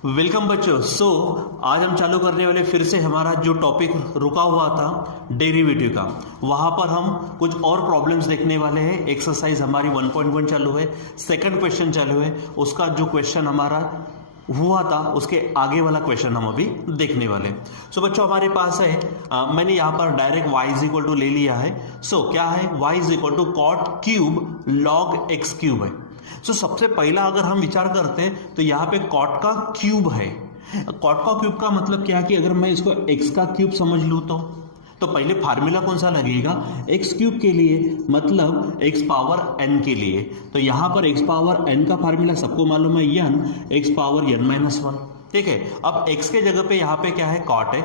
Welcome बच्चों। आज हम चालू करने वाले फिर से हमारा जो टॉपिक रुका हुआ था डेरिवेटिव का, वहां पर हम कुछ और प्रॉब्लम्स देखने वाले हैं। एक्सरसाइज हमारी 1.1 चालू है, सेकंड क्वेश्चन चालू है, उसका जो क्वेश्चन हमारा हुआ था उसके आगे वाला क्वेश्चन हम अभी देखने वाले। बच्चों हमारे पास है मैंने यहाँ पर direct y is equal to ले लिया है। क्या है, y is equal to cot cube log x cube है। सबसे पहला अगर हम विचार करते हैं तो यहाँ पे कॉट का क्यूब है। कॉट का क्यूब का मतलब क्या है कि अगर मैं इसको x का क्यूब समझ लूँ तो पहले फार्मूला कौन सा लगेगा, x क्यूब के लिए, मतलब x पावर n के लिए। तो यहाँ पर x पावर n का फार्मूला सबको मालूम है, n x power n minus 1। ठीक है, अब x के जगह पे यहाँ पे क्या है, कॉट है,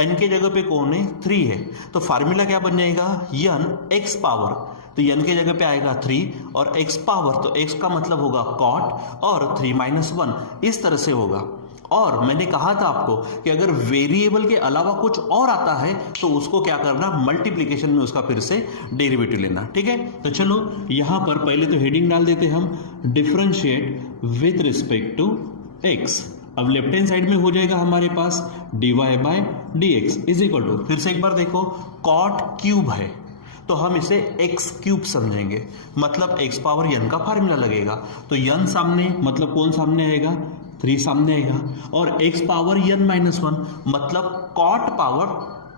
n के जगह पे कौन है, 3 है। तो फार्मूला क्या बन जाएगा, n x पावर, तो n के जगह पे आएगा 3 और x पावर, तो x का मतलब होगा कॉट और 3 माइनस 1, इस तरह से होगा। और मैंने कहा था आपको कि अगर वेरिएबल के अलावा कुछ और आता है तो उसको क्या करना, मल्टीप्लिकेशन में उसका फिर से डेरिवेटिव लेना। ठीक है, तो चलो यहां पर पहले तो हेडिंग डाल देते हम, differentiate with respect to x। अब लेफ्ट हैंड साइड में हो जाएगा हमारे पास dy by dx is equal to, फिर से एक बार देखो, कॉट क्यूब है तो हम इसे x क्यूब समझेंगे, मतलब x पावर n का फार्मूला लगेगा। तो n सामने, मतलब कौन सामने आएगा, 3 सामने आएगा, और x पावर n माइनस 1 मतलब कॉट पावर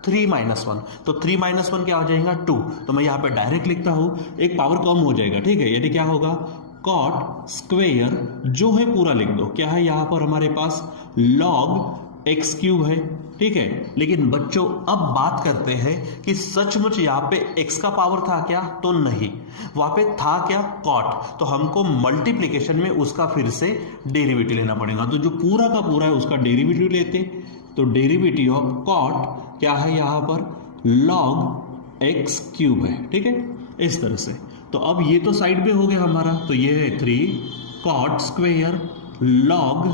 3 माइनस 1, तो 3 माइनस 1 क्या हो जाएगा, 2। तो मैं यहाँ पे डायरेक्ट लिखता हूं, एक पावर कम हो जाएगा। ठीक है, यानी क्या होगा, कॉट स्क्वेयर जो है पूरा लिख दो, क्या है यहाँ पर हमारे पास लॉग एक्स क्यूब है। ठीक है, लेकिन बच्चों अब बात करते हैं कि सचमुच यहाँ पे x का पावर था क्या, तो नहीं, वहां पे था क्या, कॉट। तो हमको मल्टीप्लिकेशन में उसका फिर से डेरिवेटिव लेना पड़ेगा। तो जो पूरा का पूरा है उसका डेरिवेटिव लेते, तो डेरिवेटिव ऑफ कॉट क्या है यहाँ पर, लॉग एक्स क्यूब है। ठीक है, इस तरह से। तो अब ये तो साइड में हो गया हमारा, तो ये है 3 cot square log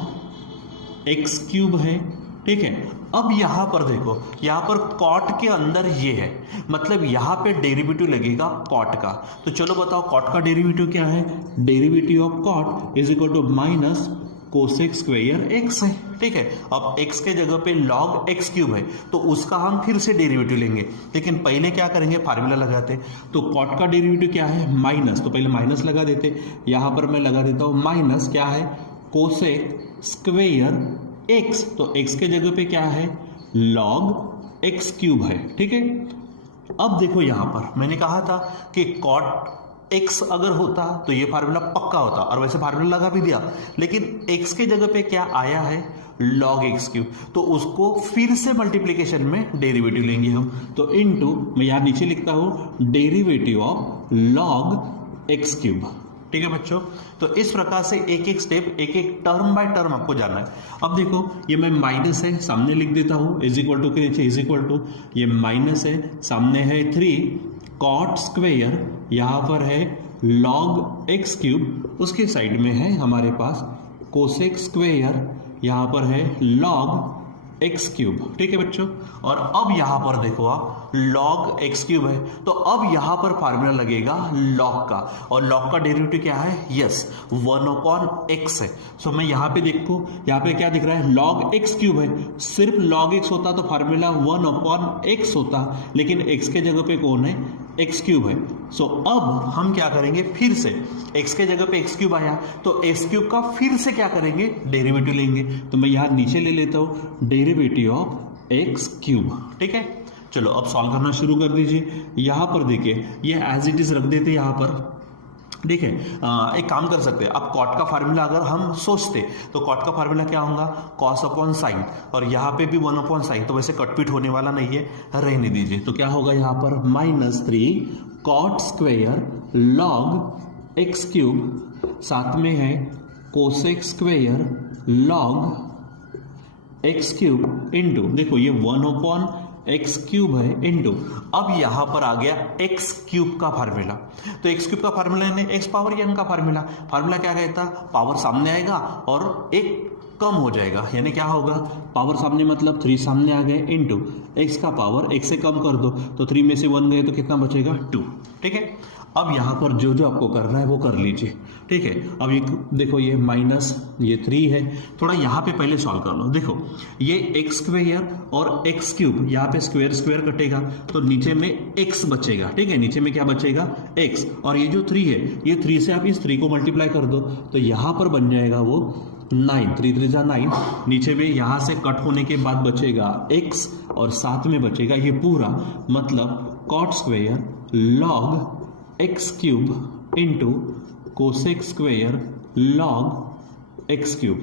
x cube है। ठीक है, अब यहां पर देखो, यहां पर कॉट के अंदर ये है, मतलब यहां पे डेरिवेटिव लगेगा कॉट का। तो चलो बताओ कॉट का डेरिवेटिव क्या है, derivative of cot is equal to minus cosec square x है। ठीक है, अब x के जगह पे log x क्यूब है तो उसका हम फिर से डेरिवेटिव लेंगे, लेकिन पहले क्या करेंगे, फार्मूला लगाते। तो कॉट का डेरिवेटिव क्या है, माइनस, तो पहले माइनस लगा देते, यहां पर मैं लगा देता हूं माइनस क्या है, कोसेक स्क्वायर x, तो x के जगह पे क्या है, log x क्यूब है। ठीक है, अब देखो यहां पर मैंने कहा था कि कॉट x अगर होता तो ये फार्मूला पक्का होता, और वैसे फार्मूला लगा भी दिया, लेकिन x के जगह पे क्या आया है, log x क्यूब, तो उसको फिर से मल्टीप्लिकेशन में डेरिवेटिव लेंगे हम। तो इनटू, मैं यहां नीचे लिखता हूं derivative of log x cube. ठीक है बच्चों, तो इस प्रकार से एक एक स्टेप, एक एक टर्म बाय टर्म आपको जाना है। अब देखो ये मैं माइनस है, सामने लिख देता हूं, इज इक्वल टू के नीचे इज इक्वल टू, ये माइनस है, सामने है 3 कॉट स्क्वेयर, यहां पर है लॉग एक्स क्यूब, उसके साइड में है हमारे पास कोसेक स्क्वेयर, यहां पर है लॉग एक्स क्यूब। ठीक है बच्चों, और अब यहां पर देखो आप लॉग एक्स क्यूब है, तो अब यहां पर फार्मूला लगेगा लॉग का, और लॉग का डेरिवेटिव क्या है, यस 1/x है। सो मैं यहां पे देखो, यहां पे क्या दिख रहा है, लॉग एक्स क्यूब है, सिर्फ लॉग एक्स होता तो फार्मूला 1/x होता, लेकिन x के जगह पे कौन है, एक्स क्यूब है। सो अब हम क्या करेंगे, फिर से x के जगह पे एक्स क्यूब आया तो एक्स क्यूब का फिर से क्या करेंगे, डेरिवेटिव लेंगे। तो मैं यहां नीचे ले लेता हूं डेरिवेटिव ऑफ एक्स क्यूब। ठीक है, चलो अब सॉल्व करना शुरू कर दीजिए। यहां पर देखिए ये एज इट इज रख देते, यहां पर देखिए एक काम कर सकते हैं, अब कॉट का फार्मूला अगर हम सोचते तो कॉट का फार्मूला क्या होगा, कॉस अपॉन साइन, और यहाँ पे भी 1 अपॉन साइन, तो वैसे कटपीट होने वाला नहीं है, रहने दीजिए। तो क्या होगा यहाँ पर, -3 cot square log x cube, साथ में है cosec square log x cube into, देखो ये 1 अपॉन एक्स क्यूब है इंटू, अब यहां पर आ गया एक्स क्यूब का फार्मूला। तो एक्स क्यूब का फार्मूला यानी एक्स पावर n का फार्मूला। फार्मूला क्या कहता, पावर सामने आएगा और एक कम हो जाएगा, यानी क्या होगा, पावर सामने मतलब 3 सामने आ गए इंटू एक्स का पावर, x से कम कर दो तो 3 में से 1 गए तो कितना बचेगा, 2। ठीक है, अब यहाँ पर जो जो आपको करना है वो कर लीजिए, ठीक है। अब ये देखो, ये माइनस ये 3 है, थोड़ा यहाँ पे पहले सॉल्व कर लो। देखो ये एक्स स्क्वेयर और एक्स क्यूब, यहाँ पे स्क्वेयर स्क्वेयर कटेगा तो नीचे में एक्स बचेगा, ठीक है। नीचे में क्या बचेगा, एक्स, और ये जो 3 है, ये 3 से आप इस 3 को मल्टीप्लाई कर दो तो यहाँ पर बन जाएगा वो 9, 3 3 जा 9, नीचे में यहाँ से कट होने के बाद बचेगा x और साथ में बचेगा ये पूरा, मतलब cot square log x cube into cosec square log x cube,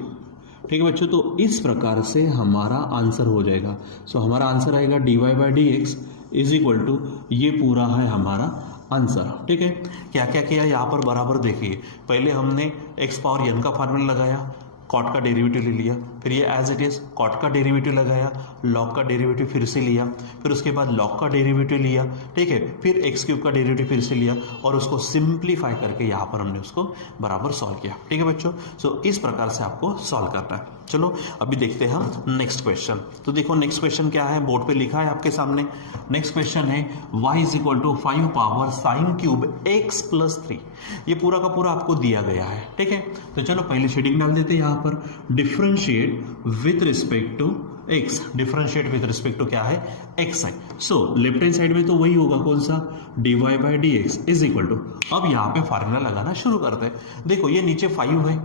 ठीक है बच्चों। तो इस प्रकार से हमारा आंसर हो जाएगा। सो हमारा आंसर आएगा dy/dx इज इक्वल टू, ये पूरा है हमारा आंसर, ठीक है। क्या क्या किया यहाँ पर बराबर देखिए, पहले हमने x पावर n का फार्मूला लगाया, कॉट का डेरिवेटिव ले लिया, फिर ये एज इट इज कॉट का डेरिवेटिव लगाया, लॉग का डेरिवेटिव फिर से लिया, फिर उसके बाद लॉग का डेरिवेटिव लिया, ठीक है, फिर एक्स क्यूब का डेरिवेटिव फिर से लिया और उसको सिंप्लीफाई करके यहाँ पर हमने उसको बराबर सॉल्व किया, ठीक है बच्चों। सो इस प्रकार से आपको सॉल्व करना है। चलो अभी देखते हैं हम नेक्स्ट क्वेश्चन। तो देखो नेक्स्ट क्वेश्चन क्या है, बोर्ड पे लिखा है आपके सामने। नेक्स्ट क्वेश्चन है y is equal to 5 power sine cube x plus 3। ये पूरा का पूरा आपको दिया गया है, ठीक है। तो चलो पहले शेडिंग डाल देते हैं यहाँ पर, differentiate with respect to x, differentiate with respect to क्या है, x है। सो लेफ्ट हैंड साइड में तो वही होगा, कौन सा, dy/dx इज इक्वल टू, अब यहाँ पे फार्मूला लगाना शुरू करते हैं। देखो ये नीचे 5 है,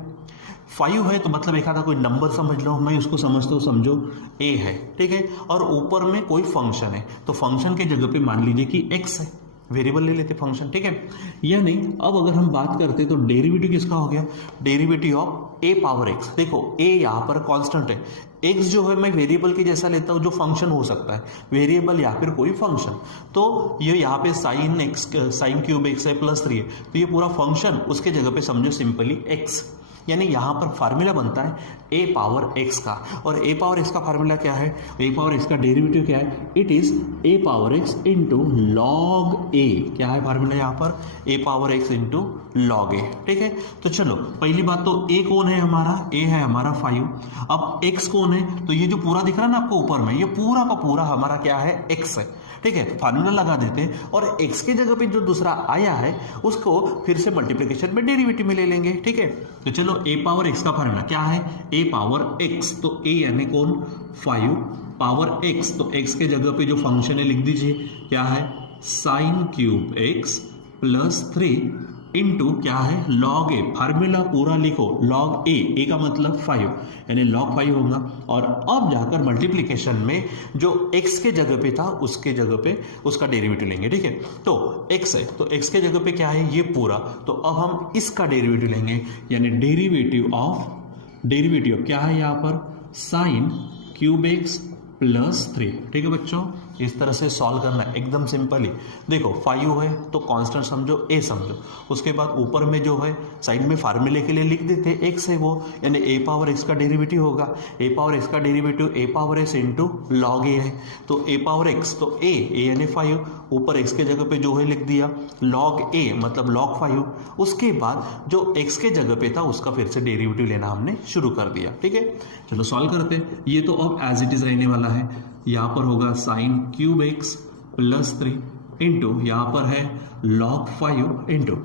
5 है तो मतलब एक आधा कोई नंबर समझ लो, मैं उसको समझता हूँ, समझो a है, ठीक है, और ऊपर में कोई फंक्शन है, तो फंक्शन के जगह पे मान लीजिए कि x है, वेरिएबल ले लेते फंक्शन, ठीक है। या नहीं, अब अगर हम बात करते तो डेरिवेटिव किसका हो गया, derivative of a power x। देखो a यहाँ पर कांस्टेंट है, x जो है मैं वेरिएबल के जैसा लेता हूँ, जो फंक्शन हो सकता है, वेरिएबल या फिर कोई फंक्शन। तो ये यहाँ पे sine x, sine cube x है प्लस 3 है, तो ये पूरा फंक्शन, उसके जगह पे समझो सिंपली x, यानी यहाँ पर फार्मूला बनता है a पावर x का, और a पावर x का फार्मूला क्या है, a पावर x का डेरिवेटिव क्या है, it is a power x into log a, क्या है फार्मूला यहाँ पर, a power x into log a, ठीक है। तो चलो पहली बात तो a कौन है हमारा, a है हमारा 5, अब x कौन है, तो ये जो पूरा दिख रहा है ना आपको ऊपर में, ये पूरा का पूरा हमारा क्या है, x है, ठीक है। फार्मूला लगा देते हैं और x के जगह पे जो दूसरा आया है उसको फिर से मल्टीप्लिकेशन में डेरिवेटिव में ले लेंगे, ठीक है। तो चलो a पावर x का फार्मूला क्या है, a पावर x, तो a यानी कौन, 5 पावर x, तो x के जगह पे जो फंक्शन है लिख दीजिए, क्या है, sign cube x plus 3 into क्या है, लॉग ए, फार्मूला पूरा लिखो, लॉग ए का मतलब 5, यानी लॉग 5 होगा। और अब जाकर मल्टीप्लिकेशन में जो x के जगह पे था उसके जगह पे उसका डेरिवेटिव लेंगे, ठीक है। तो x है तो x के जगह पे क्या है, ये पूरा, तो अब हम इसका डेरिवेटिव लेंगे, यानी डेरिवेटिव क्या है यहाँ पर, साइन क्यूब x प्लस 3, ठीक है बच्चों। इस तरह से सॉल्व करना है, एकदम सिंपल ही। देखो 5 है तो कांस्टेंट समझो, a समझो, उसके बाद ऊपर में जो है साइड में फार्मूले के लिए लिख देते x है वो, यानी a पावर x का डेरिवेटिव होगा, a पावर x का derivative a power s into log a है, तो a पावर x, तो a यानी 5, ऊपर x के जगह पे जो है लिख दिया लॉग a मतलब लॉग 5, उसके बाद जो x के जगह पे था उसका फिर से डेरिवेटिव लेना हमने शुरू कर दिया, ठीक है। चलो सॉल्व करते हैं। ये तो अब एज इट इज रहने वाला है, यहाँ पर होगा sign cube x plus 3 into यहाँ पर है लॉग 5 इंटू,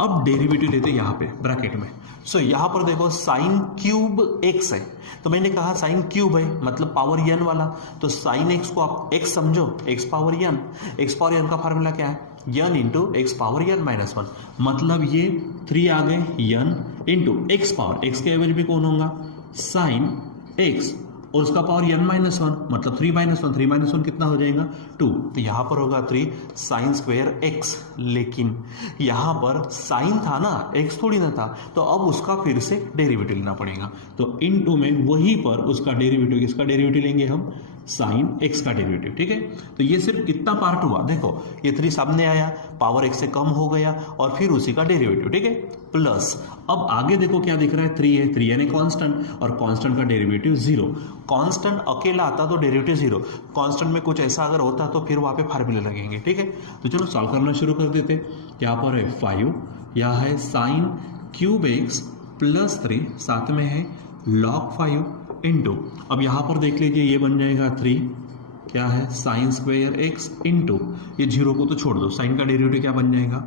अब डेरिवेटिव लेते हैं यहाँ पे ब्रैकेट में। सो यहाँ पर देखो साइन क्यूब x है, तो मैंने कहा साइन क्यूब है मतलब पावर n वाला, तो साइन x को आप x समझो, x पावर n का फार्मूला क्या है, n into x power n minus 1, मतलब ये 3 आ गए n into x power, x के एवज में कौन होगा, साइन x और उसका पावर n माइनस 1, मतलब 3 माइनस 1 कितना हो जाएगा, 2, तो यहाँ पर होगा 3 साइन स्क्वायर x, लेकिन यहाँ पर साइन था ना, x थोड़ी ना था, तो अब उसका फिर से डेरिवेटिव लेना पड़ेगा, तो इन 2 में वहीं पर उसका डेरिवेटिव, किसका डेरिवेटिव लेंगे हम, साइन x का डेरिवेटिव, ठीक है। तो ये सिर्फ कितना पार्ट हुआ, देखो ये 3 सामने आया, पावर x से कम हो गया और फिर उसी का डेरिवेटिव, ठीक है, प्लस अब आगे देखो क्या दिख रहा है, 3 है, 3 यानी कांस्टेंट, और कांस्टेंट का डेरिवेटिव 0, कांस्टेंट अकेला आता तो डेरिवेटिव 0, कांस्टेंट में कुछ ऐसा अगर होता तो फिर वहां पे फार्मूले लगेंगे, ठीक है। तो चलो सॉल्व करना शुरू कर देते। क्या पर है 5, यह है साइन क्यूब x प्लस 3, साथ में है लॉग 5 इंटू, अब यहाँ पर देख लीजिए ये बन जाएगा 3, क्या है साइन स्क्वायर x इंटू, ये 0 को तो छोड़ दो, साइन का डेरिवेटिव क्या बन जाएगा,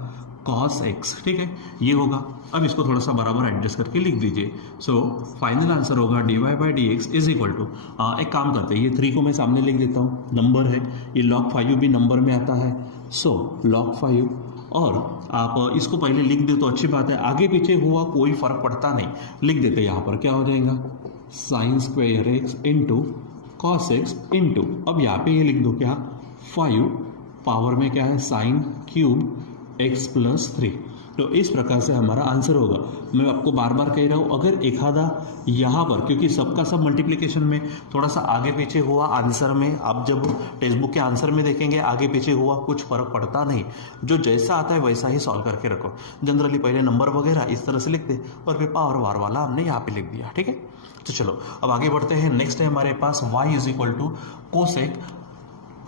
कॉस एक्स, ठीक है, ये होगा। अब इसको थोड़ा सा बराबर एडजस्ट करके लिख दीजिए। सो फाइनल आंसर होगा dy by d x is equal to, एक काम करते हैं, ये 3 को मैं सामने लिख देता हूँ, नंबर है, ये log 5 भी नंबर में आता है, सो log 5, और आप इसको पहले लिख दे तो अच्छी बात है, आगे पीछे हुआ कोई फर्क पड़ता नहीं, लिख देते यहाँ पर क्या हो जाएगा, sine square x into cos x into, अब यहाँ पे ये लिख दो क्या, 5 पावर में क्या है साइन क्यूब एक्स प्लस 3। तो इस प्रकार से हमारा आंसर होगा। मैं आपको बार बार कह रहा हूँ, अगर एक आधा यहाँ पर, क्योंकि सबका सब मल्टीप्लिकेशन में थोड़ा सा आगे पीछे हुआ आंसर में, आप जब टेक्स्ट बुक के आंसर में देखेंगे आगे पीछे हुआ कुछ फर्क पड़ता नहीं, जो जैसा आता है वैसा ही सॉल्व करके रखो। जनरली पहले नंबर वगैरह इस तरह से लिख दे और फिर पावर वार वाला हमने यहाँ पे लिख दिया, ठीक है। तो चलो अब आगे बढ़ते हैं। नेक्स्ट है हमारे पास y is equal to cosec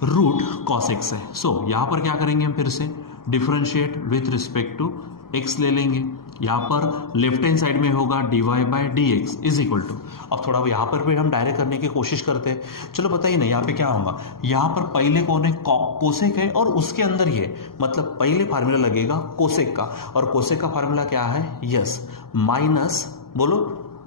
root cos x है। सो यहाँ पर क्या करेंगे हम, फिर से differentiate with respect to x ले लेंगे, यहाँ पर लेफ्ट हैंड साइड में होगा dy by d x is equal to, अब थोड़ा यहाँ पर भी हम डायरेक्ट करने की कोशिश करते हैं। चलो बताइए ना यहाँ पे क्या होगा, यहाँ पर पहले कौन है, कोसेक है, और उसके अंदर ये मतलब पहले फार्मूला लगेगा कोसेक का, और कोसेक का फार्मूला क्या है, यस माइनस, बोलो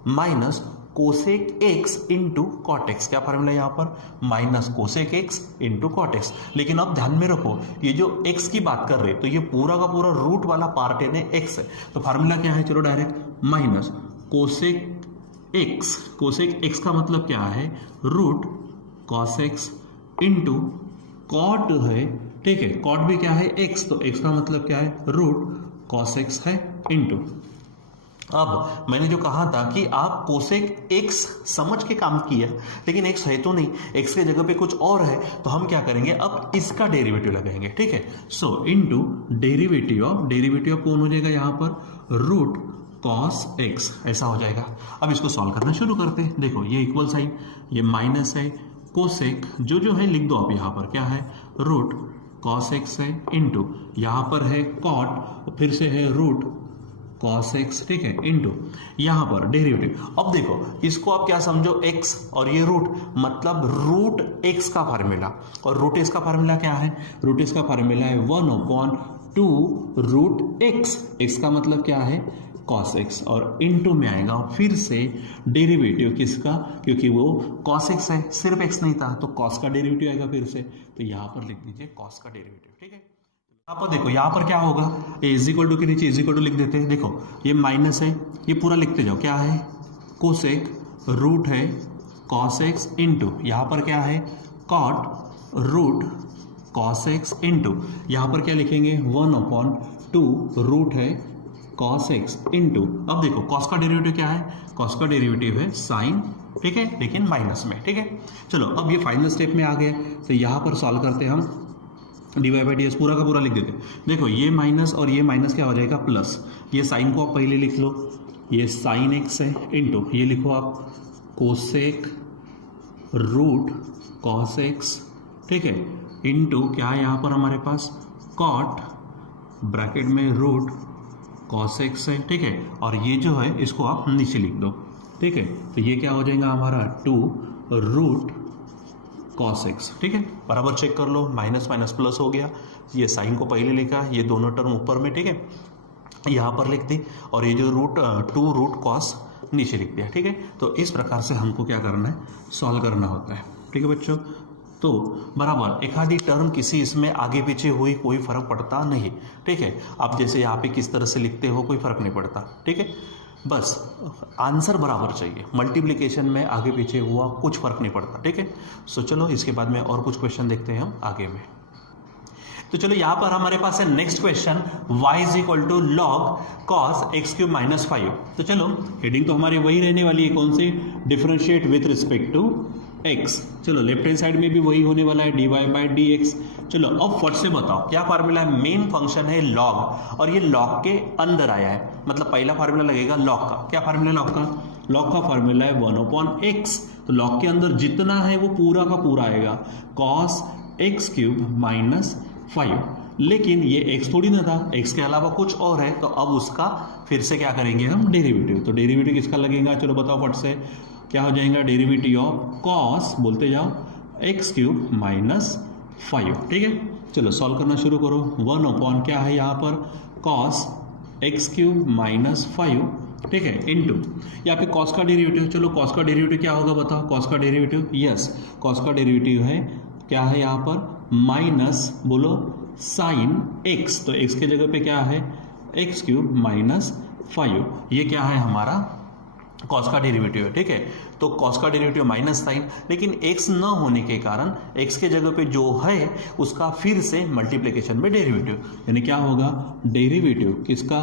minus cosec x into cot x, क्या फार्मूला है यहाँ पर, minus cosec x into cot x. लेकिन अब ध्यान में रखो, ये जो एक्स की बात कर रहे हैं तो ये पूरा का पूरा रूट वाला पार्ट है एक्स है, तो फार्मूला क्या है, चलो direct minus cosec x, cosec x का मतलब क्या है, root cos x into cot है, ठीक है, कॉट भी क्या है एक्स, तो एक्स का मतलब क्या है, रूट कॉस एक्स है इंटू। अब मैंने जो कहा था कि आप कोसेक एक्स समझ के काम किया, लेकिन एक्स है तो नहीं, एक्स के जगह पे कुछ और है, तो हम क्या करेंगे, अब इसका डेरिवेटिव लगाएंगे, ठीक है। सो इनटू डेरिवेटिव ऑफ कौन हो जाएगा यहाँ पर, रूट कॉस एक्स, ऐसा हो जाएगा। अब इसको सॉल्व करना शुरू करते हैं। देखो ये इक्वल साइन, ये माइनस है, कोसेक जो है लिख दो आप, यहाँ पर क्या है, रूट कॉस एक्स है इंटू, यहाँ पर है कॉट, फिर से है रूट कॉस एक्स, ठीक है, इंटू यहाँ पर डेरिवेटिव। अब देखो इसको आप क्या समझो, एक्स और ये रूट, मतलब रूट एक्स का फार्मूला, और रूट एक्स का फार्मूला क्या है, रूट एक्स का फार्मूला है 1/2 रूट एक्स, एक्स का मतलब क्या है कॉस एक्स, और इनटू में आएगा फिर से डेरिवेटिव किसका, क्योंकि वो कॉस एक्स है, सिर्फ एक्स नहीं था तो कॉस का डेरिवेटिव आएगा फिर से, तो यहाँ पर लिख दीजिए कॉस का डेरिवेटिव, ठीक है। यहाँ पर देखो यहाँ पर क्या होगा, ए इज इक्वल टू के नीचे इज इक्वल टू लिख देते हैं। देखो ये माइनस है, ये पूरा लिखते जाओ, क्या है कोसेक रूट है कॉस एक्स इंटू, यहाँ पर क्या है cot root cos x into, यहाँ पर क्या लिखेंगे 1/2 रूट है कॉस एक्स इंटू। अब देखो कॉस का डेरिवेटिव क्या है, कॉस का डेरिवेटिव है साइन, ठीक है, लेकिन माइनस में, ठीक है। चलो अब ये फाइनल स्टेप में आ गया, तो यहाँ पर सॉल्व करते हैं हम, dy बाई डी एक्स पूरा का पूरा लिख देते। देखो ये माइनस और ये माइनस क्या हो जाएगा प्लस, ये साइन को आप पहले लिख लो, ये साइन एक्स है इंटू, ये लिखो आप कोसेक रूट कॉस एक्स, ठीक है, इंटू क्या है यहाँ पर हमारे पास कॉट ब्रैकेट में रूट कॉस एक्स है, ठीक है, और ये जो है इसको आप नीचे लिख दो, ठीक है। तो ये क्या हो जाएगा हमारा 2 रूट कॉस एक्स, ठीक है, बराबर चेक कर लो, माइनस माइनस प्लस हो गया, ये साइन को पहले लिखा, ये दोनों टर्म ऊपर में, ठीक है, यहाँ पर लिख दी, और ये जो टू रूट कॉस नीचे लिख दिया, ठीक है। तो इस प्रकार से हमको क्या करना है, सॉल्व करना होता है, ठीक है बच्चों। तो बराबर एक आधी टर्म किसी इसमें आगे पीछे हुई कोई फर्क पड़ता नहीं, ठीक है। आप जैसे यहाँ पे किस तरह से लिखते हो कोई फर्क नहीं पड़ता, ठीक है, बस आंसर बराबर चाहिए, मल्टीप्लिकेशन में आगे पीछे हुआ कुछ फर्क नहीं पड़ता, ठीक है। सो चलो इसके बाद में और कुछ क्वेश्चन देखते हैं हम आगे में। तो चलो यहाँ पर हमारे पास है next question, y is equal to log cos x cube minus 5। तो चलो हेडिंग तो हमारी वही रहने वाली है, कौन सी, differentiate with respect to x। चलो लेफ्ट हैंड साइड में भी वही होने वाला है dy बाई डी एक्स। चलो अब फट से बताओ क्या फार्मूला है, मेन फंक्शन है लॉग, और ये लॉग के अंदर आया है, मतलब पहला फार्मूला लगेगा लॉग का, क्या फार्मूला लॉग का, लॉग का फार्मूला है 1/x, तो लॉग के अंदर जितना है वो पूरा का पूरा आएगा कॉस एक्स क्यूब माइनस 5, लेकिन ये x थोड़ी ना था, x के अलावा कुछ और है, तो अब उसका फिर से क्या करेंगे हम, डेरिवेटिव। तो डेरिवेटिव किसका लगेगा, चलो बताओ फट से, क्या हो जाएगा, डेरिवेटिव ऑफ कॉस, बोलते जाओ, एक्स क्यूब माइनस 5, ठीक है। चलो सॉल्व करना शुरू करो, 1 अपॉन क्या है यहाँ पर कॉस एक्स क्यूब माइनस 5, ठीक है, इनटू यहाँ पे कॉस का डेरिवेटिव, चलो कॉस का डेरिवेटिव क्या होगा बताओ, कॉस का डेरिवेटिव, यस कॉस का डेरिवेटिव है क्या है यहाँ पर माइनस, बोलो साइन एक्स, तो एक्स के जगह पे क्या है एक्स क्यूब माइनस 5, ये क्या है हमारा कॉस का डेरिवेटिव है, ठीक है। तो कॉस का डेरिवेटिव माइनस साइन, लेकिन एक्स न होने के कारण एक्स के जगह पे जो है उसका फिर से मल्टीप्लिकेशन में डेरिवेटिव, यानी क्या होगा डेरिवेटिव किसका,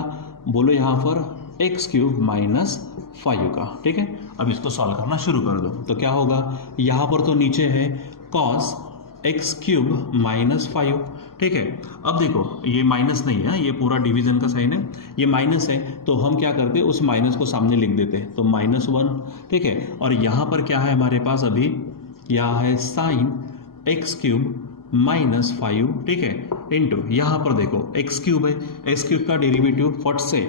बोलो यहाँ पर एक्स क्यूब माइनस 5 का, ठीक है। अब इसको सॉल्व करना शुरू कर दो, तो क्या होगा यहाँ पर तो नीचे है कॉस एक्स क्यूब माइनस 5, ठीक है। अब देखो ये माइनस नहीं है, ये पूरा डिवीजन का साइन है, ये माइनस है, तो हम क्या करते उस माइनस को सामने लिख देते, तो -1, ठीक है। और यहाँ पर क्या है हमारे पास अभी, यहाँ है साइन एक्स क्यूब माइनस 5, ठीक है, इनटू यहाँ पर देखो एक्स क्यूब है, एक्स क्यूब का डेरिवेटिव फट से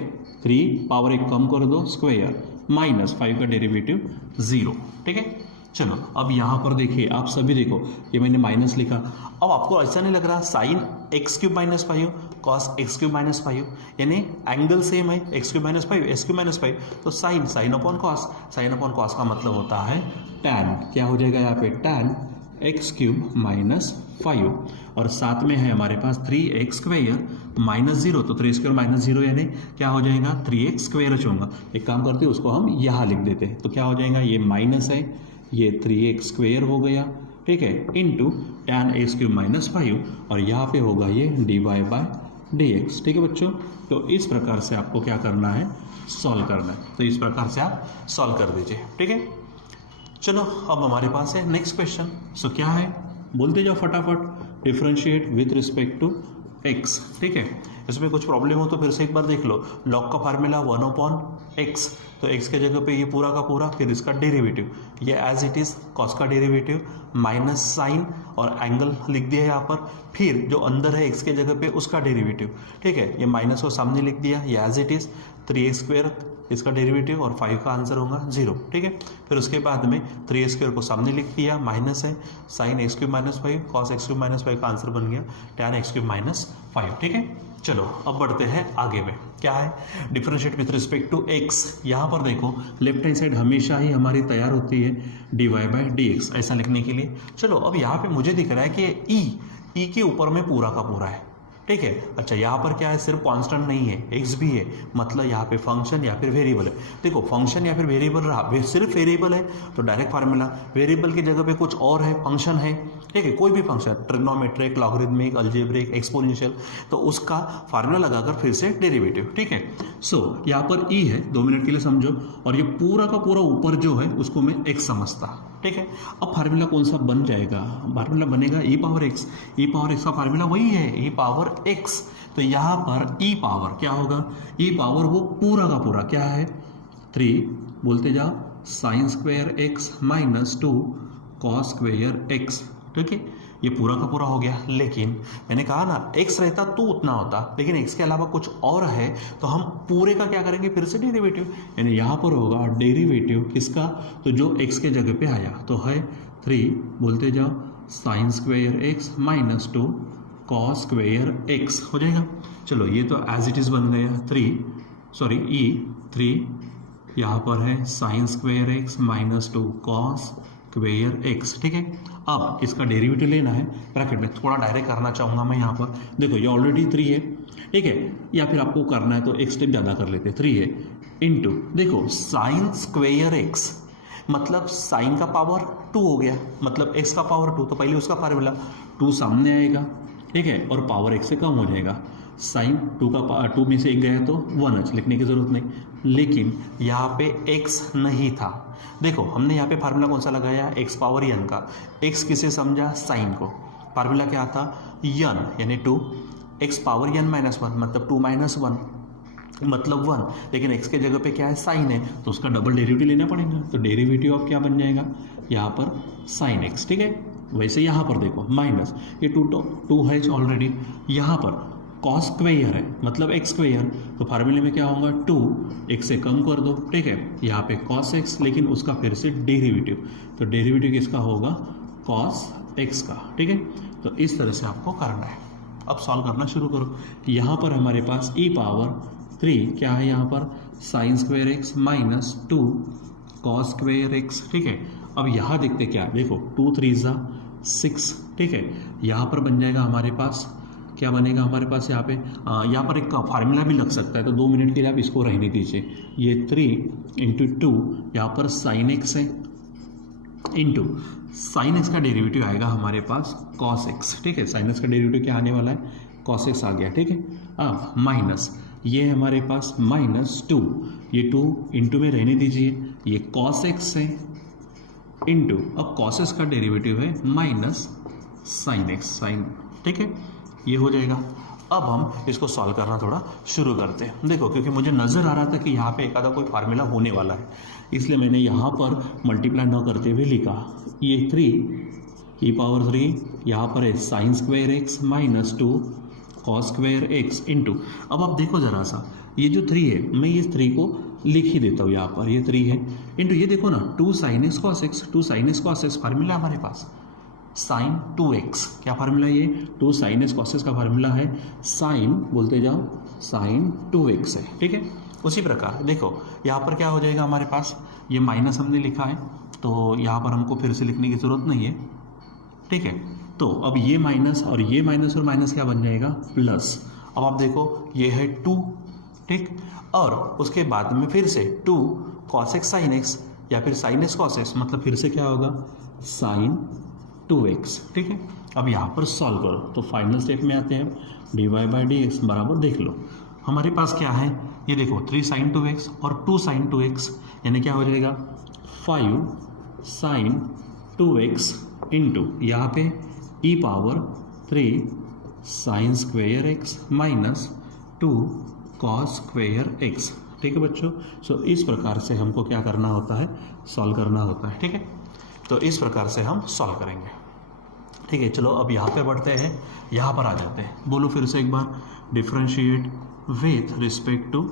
3 पावर 1 कम कर दो स्क्वायर, माइनस 5 का डेरिवेटिव 0, ठीक है। चलो अब यहाँ पर देखिए आप सभी देखो, ये मैंने माइनस लिखा, अब आपको ऐसा नहीं लग रहा sine x cube minus 5 cos x cube minus 5, यानी एंगल सेम है, x cube minus 5 x cube minus 5, तो साइन अपॉन कॉस का मतलब होता है टैन, क्या हो जाएगा यहाँ पे टैन एक्स क्यूब माइनस 5, और साथ में है हमारे पास 3x स्क्वायर माइनस 0, तो 3 स्क्वायर माइनस 0 यानी क्या हो जाएगा 3x स्क्वायर होगा। एक काम करते हैं उसको हम यहाँ लिख देते हैं, तो क्या हो जाएगा ये माइनस है, ये 3x स्क्वायर हो गया, ठीक है, into tan x cube minus 5, और यहाँ पे होगा ये dy/dx, ठीक है बच्चों। तो इस प्रकार से आपको क्या करना है सॉल्व करना है, तो इस प्रकार से आप सॉल्व कर दीजिए, ठीक है। चलो अब हमारे पास है नेक्स्ट क्वेश्चन, सो क्या है बोलते जाओ फटाफट, differentiate with respect to x, ठीक है। इसमें कुछ प्रॉब्लम हो तो फिर से एक बार देख लो, लॉग का फार्मूला 1/x, तो x के जगह पे ये पूरा का पूरा, फिर इसका डेरिवेटिव, ये एज इट इज कॉस का डेरिवेटिव माइनस साइन और एंगल लिख दिया यहाँ पर, फिर जो अंदर है x के जगह पे उसका डेरिवेटिव, ठीक है, ये माइनस को सामने लिख दिया, ये as it is 3x square इसका डेरिवेटिव और 5 का आंसर होगा 0, ठीक है। फिर उसके बाद में 3x स्क्वायर को सामने लिख दिया, माइनस है sine x cube minus 5 cos x cube minus 5 का आंसर बन गया टैन एक्स क्यूब माइनस 5, ठीक है। चलो अब बढ़ते हैं आगे में, क्या है differentiate with respect to x, यहाँ पर देखो लेफ्ट हैंड साइड हमेशा ही हमारी तैयार होती है dy/dx ऐसा लिखने के लिए। चलो अब यहाँ पे मुझे दिख रहा है कि e के ऊपर में पूरा का पूरा है, ठीक है। अच्छा यहाँ पर क्या है सिर्फ कांस्टेंट नहीं है, x भी है, मतलब यहाँ पे फंक्शन या फिर वेरिएबल है। देखो फंक्शन या फिर वेरिएबल रहा, सिर्फ वेरिएबल है तो डायरेक्ट फार्मूला, वेरिएबल की जगह पे कुछ और है फंक्शन है, ठीक है, कोई भी function trigonometric, logarithmic, algebraic, exponential, तो उसका फार्मूला लगाकर फिर से डेरिवेटिव, ठीक है। सो यहाँ पर e है, 2 मिनट के लिए समझो, और ये पूरा का पूरा ऊपर जो है उसको मैं x समझता, ठीक है। अब फार्मूला कौन सा बन जाएगा, फार्मूला बनेगा e पावर x का फार्मूला वही है e पावर x, तो यहाँ पर e पावर क्या होगा, e पावर वो पूरा का पूरा क्या है 3 बोलते जाओ sine square x minus 2 cos square x, ठीक है, ये पूरा का पूरा हो गया। लेकिन मैंने कहा ना x रहता तो उतना होता, लेकिन x के अलावा कुछ और है, तो हम पूरे का क्या करेंगे फिर से डेरिवेटिव, यानी यहाँ पर होगा डेरिवेटिव किसका, तो जो x के जगह पे आया, तो है 3 बोलते जाओ sine square x minus 2 cos square x हो जाएगा। चलो ये तो एज इट इज बन गया 3 यहाँ पर है sine square x minus 2 cos square x, ठीक है। अब इसका डेरिवेटिव लेना है, ब्रैकेट में थोड़ा डायरेक्ट करना चाहूँगा मैं यहाँ पर, देखो ये ऑलरेडी 3 है, ठीक है, या फिर आपको करना है तो एक स्टेप ज़्यादा कर लेते, 3 है इनटू देखो साइन स्क्वायर x, मतलब साइन का पावर 2 हो गया, मतलब x का पावर 2, तो पहले उसका फार्मूला 2 सामने आएगा, ठीक है, और पावर x से कम हो जाएगा, साइन 2 में से 1 गया तो 1h लिखने की जरूरत नहीं, लेकिन यहाँ पे x नहीं था। देखो हमने यहाँ पे फार्मूला कौन सा लगाया, x पावर n का, x किसे समझा साइन को, फार्मूला क्या था n यानी 2, x पावर n माइनस 1 मतलब 2 माइनस 1 मतलब 1, लेकिन x के जगह पे क्या है साइन है, तो उसका डबल डेरिवेटिव लेना पड़ेगा, तो डेरिवेटिव ऑफ क्या बन जाएगा यहाँ पर साइन x, ठीक है। वैसे यहाँ पर देखो माइनस ये 2 है ऑलरेडी, यहाँ पर कॉस स्क्वायर है मतलब एक्स स्क्वायर, तो फार्मूले में क्या होगा 2 x से कम कर दो, ठीक है, यहाँ पे कॉस x, लेकिन उसका फिर से डेरिवेटिव, तो डेरिवेटिव किसका होगा कॉस x का, ठीक है। तो इस तरह से आपको करना है, अब सॉल्व करना शुरू करो। यहाँ पर हमारे पास e पावर 3 क्या है, यहाँ पर sine square x minus 2 cos square x. ठीक है, अब यहाँ देखते क्या है, देखो 2 3 ज़ा 6। ठीक है, यहाँ पर बन जाएगा हमारे पास, क्या बनेगा हमारे पास यहाँ पे, यहाँ पर एक फार्मूला भी लग सकता है, तो 2 मिनट के लिए आप इसको रहने दीजिए। ये 3 इंटू 2 यहाँ पर साइन एक्स है, इंटू साइन एक्स का डेरिवेटिव आएगा हमारे पास कॉस एक्स। ठीक है, साइन एक्स का डेरिवेटिव क्या आने वाला है, कॉस एक्स आ गया। ठीक है, अब माइनस ये हमारे पास माइनस 2, ये 2 इंटू में रहने दीजिए, ये कॉस एक्स है इंटू, अब कॉस एक्स का डेरिवेटिव है माइनस साइन एक्स, साइन। ठीक है, ये हो जाएगा। अब हम इसको सॉल्व करना थोड़ा शुरू करते हैं। देखो, क्योंकि मुझे नज़र आ रहा था कि यहाँ पे एक आधा कोई फार्मूला होने वाला है, इसलिए मैंने यहाँ पर मल्टीप्लाई न करते हुए लिखा। ये 3 e पावर 3 यहाँ पर है sine square x minus 2 cos square x into, अब आप देखो ज़रा सा, ये जो 3 है, मैं ये 3 को लिख ही देता हूँ यहाँ पर, ये 3 है इंटू ये देखो ना 2 sine x cos x, 2 sine x cos x formula हमारे पास साइन 2x। क्या फार्मूला है ये, 2 साइन एक्स कॉस एक्स का फार्मूला है साइन, बोलते जाओ साइन 2x है। ठीक है, उसी प्रकार देखो यहाँ पर क्या हो जाएगा हमारे पास, ये माइनस हमने लिखा है तो यहाँ पर हमको फिर से लिखने की ज़रूरत नहीं है। ठीक है, तो अब ये माइनस और ये माइनस और माइनस क्या बन जाएगा, प्लस। अब आप देखो ये है 2, ठीक, और उसके बाद में फिर से 2 कॉस एक्स साइन एक्स या फिर साइन एक्स कॉस एक्स, मतलब फिर से क्या होगा साइन 2x। ठीक है, अब यहाँ पर सॉल्व करो तो फाइनल स्टेप में आते हैं, dy बाई डी एक्स बराबर, देख लो हमारे पास क्या है, ये देखो 3 साइन 2x और 2 साइन 2x, यानी क्या हो जाएगा 5 साइन 2x इंटू यहाँ पे e power 3 sine square x minus 2 cos square x. ठीक है बच्चों, सो इस प्रकार से हमको क्या करना होता है, सॉल्व करना होता है। ठीक है, तो इस प्रकार से हम सॉल्व करेंगे। ठीक है, चलो अब यहाँ पे बढ़ते हैं, यहाँ पर आ जाते हैं। बोलो फिर से एक बार, differentiate with respect to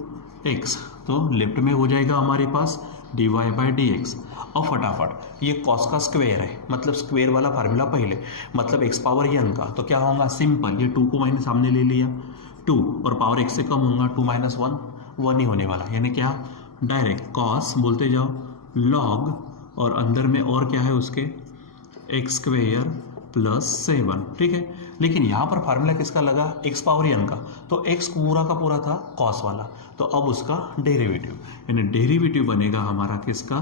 x, तो लेफ्ट में हो जाएगा हमारे पास dy बाई डी एक्स। और फटाफट ये कॉस का स्क्वायर है, मतलब स्क्वायर वाला फार्मूला पहले, मतलब एक्स पावर n का, तो क्या होगा सिंपल, ये 2 को मैंने सामने ले लिया, 2 और पावर x से कम होगा, 2 माइनस 1 ही होने वाला, यानी क्या डायरेक्ट कॉस, बोलते जाओ लॉग, और अंदर में और क्या है उसके एक्स स्क्वेयर प्लस 7। ठीक है, लेकिन यहाँ पर फार्मूला किसका लगा, एक्स पावर n का, तो x पूरा का पूरा था कॉस वाला, तो अब उसका डेरिवेटिव, यानी डेरिवेटिव बनेगा हमारा किसका,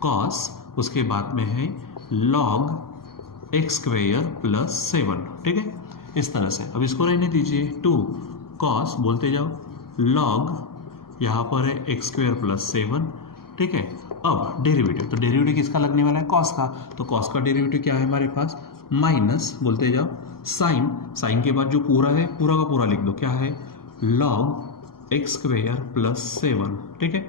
कॉस, उसके बाद में है लॉग एक्स स्क्वेयर प्लस 7। ठीक है, इस तरह से अब इसको रहने दीजिए, 2 कॉस, बोलते जाओ लॉग, यहाँ पर है एक्स स्क्वेयर प्लस 7। ठीक है, अब डेरिवेटिव, तो डेरिवेटिव किसका लगने वाला है, कॉस का, तो कॉस का डेरिवेटिव क्या है हमारे पास, माइनस, बोलते जाओ साइन, साइन के बाद जो पूरा है पूरा का पूरा लिख दो, क्या है लॉग एक्स स्क्वेयर प्लस 7। ठीक है,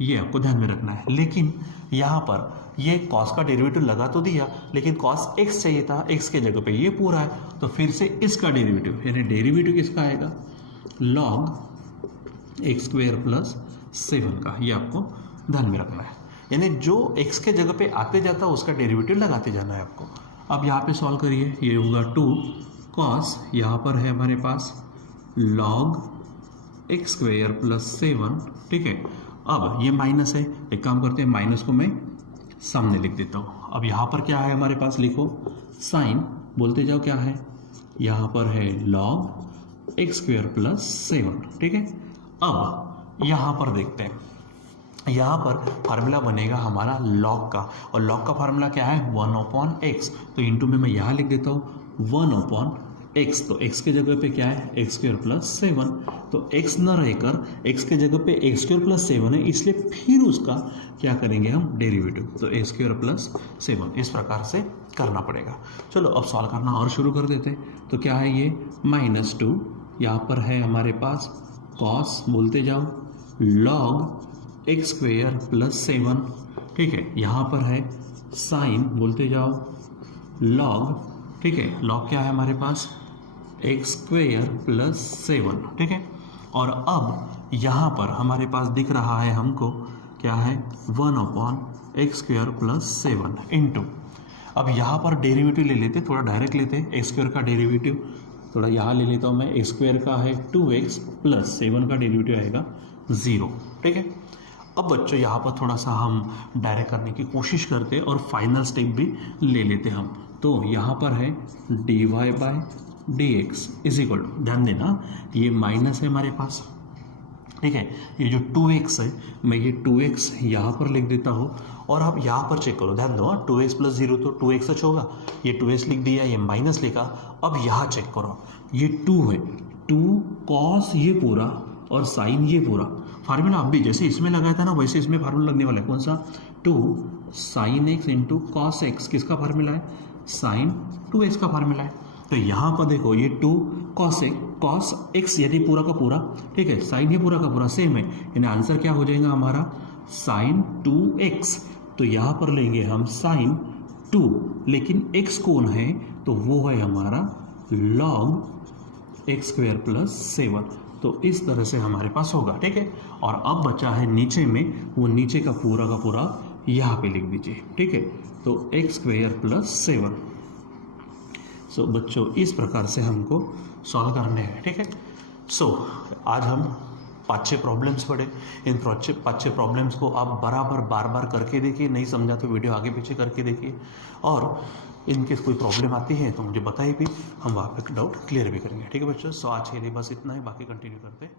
ये आपको ध्यान में रखना है। लेकिन यहाँ पर ये कॉस का डेरिवेटिव लगा तो दिया, लेकिन कॉस एक्स चाहिए था, एक्स के जगह पे ये पूरा है, तो फिर से इसका डेरिवेटिव, यानी डेरिवेटिव किसका आएगा, लॉग एक्स स्क्वेयर प्लस 7 का, ये आपको ध्यान में रखना है। यानी जो x के जगह पे आते जाता है उसका डेरिवेटिव लगाते जाना है आपको। अब यहाँ पे सॉल्व करिए, ये होगा 2 कॉस, यहाँ पर है हमारे पास लॉग एक्स स्क्वेयर प्लस 7। ठीक है, अब ये माइनस है, एक काम करते हैं, माइनस को मैं सामने लिख देता हूँ। अब यहाँ पर क्या है हमारे पास, लिखो साइन, बोलते जाओ क्या है, यहाँ पर है लॉग एक्स स्क्वेयर प्लस 7। ठीक है, अब यहाँ पर देखते हैं, यहाँ पर फार्मूला बनेगा हमारा लॉग का, और लॉग का फार्मूला क्या है 1/x, तो इंटू में मैं यहाँ लिख देता हूँ 1/x, तो x के जगह पे क्या है एक्स स्क्वेयर प्लस 7, तो x न रहकर x के जगह पे एक्स स्क्वेयर प्लस 7 है, इसलिए फिर उसका क्या करेंगे हम डेरिवेटिव, तो एक्स स्क्वेयर प्लस 7, इस प्रकार से करना पड़ेगा। चलो अब सॉल्व करना और शुरू कर देते हैं। तो क्या है ये -2, यहाँ पर है हमारे पास कॉस, बोलते जाओ लॉग एक्स स्क्वेयर प्लस 7। ठीक है, यहाँ पर है साइन, बोलते जाओ लॉग, ठीक है, लॉग क्या है हमारे पास एक्स स्क्वेयर प्लस 7। ठीक है, और अब यहाँ पर हमारे पास दिख रहा है हमको क्या है 1/x स्क्वेयर प्लस 7 इंटू, अब यहाँ पर डेरिवेटिव ले लेते, थोड़ा डायरेक्ट लेते, एक्स स्क्वेयर का डेरिवेटिव थोड़ा यहाँ ले लेता हूँ मैं, एक्स स्क्वायर का है 2x प्लस 7 का डेरिवेटिव आएगा 0। ठीक है, अब बच्चों यहाँ पर थोड़ा सा हम डायरेक्ट करने की कोशिश करते हैं और फाइनल स्टेप भी ले लेते हैं हम। तो यहाँ पर है dy by dx is equal to, ध्यान देना ये माइनस है हमारे पास, ठीक है, ये जो 2x है मैं ये 2x यहाँ पर लिख देता हूँ और आप यहाँ पर चेक करो, ध्यान दो 2x प्लस 0 तो 2x सच होगा, ये 2x लिख दिया, ये माइनस लिखा। अब यहाँ चेक करो, ये 2 है, 2 कॉस ये पूरा और साइन ये पूरा, फार्मूला अब भी जैसे इसमें लगाया था ना वैसे इसमें फार्मूला लगने वाला है, कौन सा, 2 sine x into cos x, किसका फार्मूला है, साइन 2x का फार्मूला है। तो यहाँ पर देखो ये 2 कॉस एक्स यानी पूरा का पूरा, ठीक है, साइन ये पूरा का पूरा सेम है, यानी आंसर क्या हो जाएगा हमारा साइन 2x। तो यहाँ पर लेंगे हम साइन 2, लेकिन x कौन है, तो वो है हमारा लॉग एक्स स्क्वायर प्लस 7। तो इस तरह से हमारे पास होगा, ठीक है। और अब बचा है नीचे में, वो नीचे का पूरा यहाँ पे लिख दीजिए, ठीक है, तो एक्स स्क्वायर प्लस 7। सो बच्चों इस प्रकार से हमको सॉल्व करने हैं, ठीक है। सो आज हम 5-6 प्रॉब्लम्स पढ़े, इन 5-6 प्रॉब्लम्स को आप बराबर बार बार करके देखिए, नहीं समझा तो वीडियो आगे पीछे करके देखिए, और इनकेस कोई प्रॉब्लम आती है तो मुझे बताइए भी, हम वहाँ पे डाउट क्लियर भी करेंगे, ठीक है बच्चों। सो आज के लिए बस इतना ही, बाकी कंटिन्यू करते हैं।